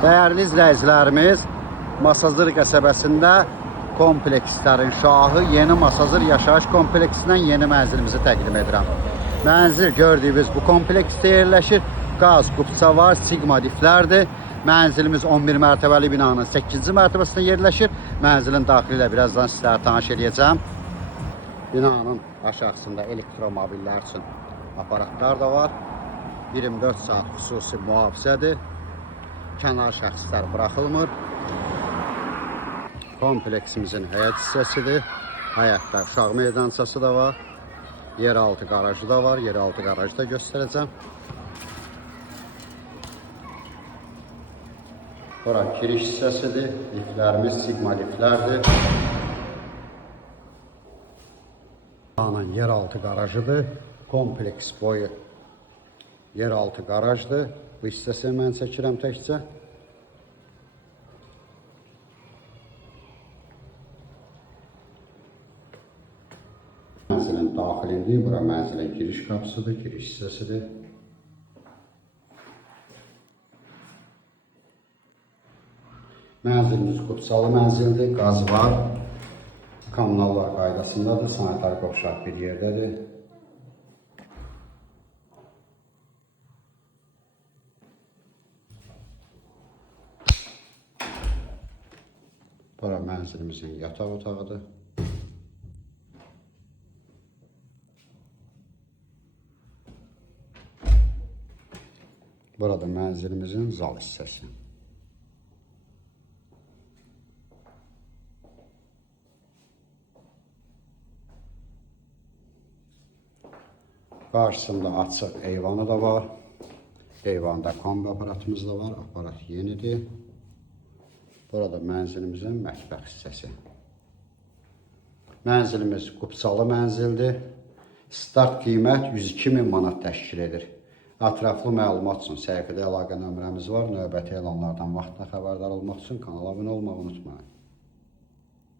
Değerli izləyicilərimiz, Masazır qəsəbəsində komplekslərin şahı yeni Masazır yaşayış kompleksindən yeni mənzilimizi təqdim edirəm. Mənzil gördüyünüz bu kompleksdə yerləşir. Qaz, qubça var, sigma liflərdir. Mənzilimiz 11 mərtəbəli binanın 8-ci mərtəbəsində yerləşir. Mənzilin daxili ilə birazdan sizlərə tanış edəcəm. Binanın aşağısında elektromobillər üçün aparatlar da var. 24 saat xüsusi mühafizədir. Kənar şəxslər buraxılmır. Kompleksimizin həyət hissəsidir. Həyətdə uşaq meydançası da var. Yeraltı qarajı da var. Yeraltı qarajı da göstərəcəm. Bura giriş hissəsidir. Liflərimiz sigma liflərdir. Binanın yeraltı qarajıdır. Kompleks boyu yeraltı qarajdır. Bu hissəsini mən çəkirəm təkcə. Mənzilin daxilində bura mənzilin giriş qapısıdır, giriş hissəsidir. Mənzilimiz qubçalı mənzildir, qaz var. Kommunallar qaydasındadır, sanitar qovşaq bir yerdədir. Bura mənzilimizin yataq otağıdır. Burada mənzilimizin zal hissəsi. Qarşısında açıq eyvanı da var. Eyvanda kombi aparatımız da var. Aparat yenidir. Burada mənzilimizin mətbəx hissəsi. Mənzilimiz qubçalı mənzildir. Start qiymət 102.000 manat təşkil edir. Ətraflı məlumat üçün səhifədə əlaqə nömrəmiz var. Növbəti elanlardan vaxtla xəbərdar olmaq üçün kanala abunə olmağı unutmayın.